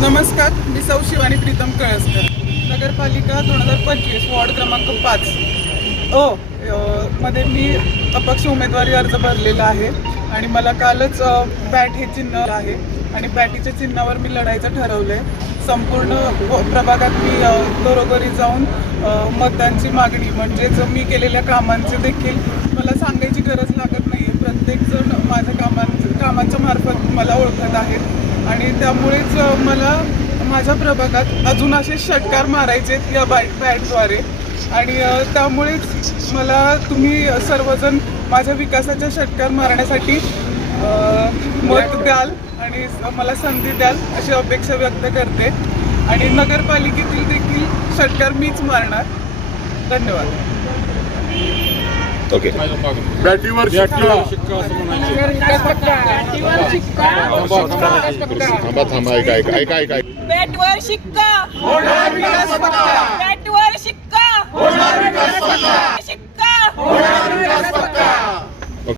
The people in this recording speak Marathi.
नमस्कार, मी सौ शिवानी प्रीतम कळसकर, नगरपालिका 2025 वॉर्ड क्रमांक 5 मध्ये मी अपक्ष उमेदवारी अर्ज भरलेला आहे आणि मला कालच बॅट हे चिन्ह आहे आणि बॅटीच्या चिन्हावर मी लढायचं ठरवलं आहे. संपूर्ण प्रभागात मी घरोघरी जाऊन मतदानची मागणी म्हणजे मी केलेल्या कामांचे देखील मला सांगायची गरज लागत नाही आहे. प्रत्येकजण माझ्या कामांच्या मार्फत मला ओळखत आहेत आणि त्यामुळेच मला माझ्या प्रभागात अजून असे षटकार मारायचे या बॅटद्वारे आणि त्यामुळेच मला तुम्ही सर्वजण माझ्या विकासाच्या षटकार मारण्यासाठी मत द्याल आणि मला संधी द्याल अशी अपेक्षा व्यक्त करते आणि नगरपालिकेतील देखील षटकार मीच मारणार. धन्यवाद. ओके. बॅटीवर शिक्का. थांबा ऐका. बॅटवर शिक्का. बॅटवर शिक्का. शिक्का.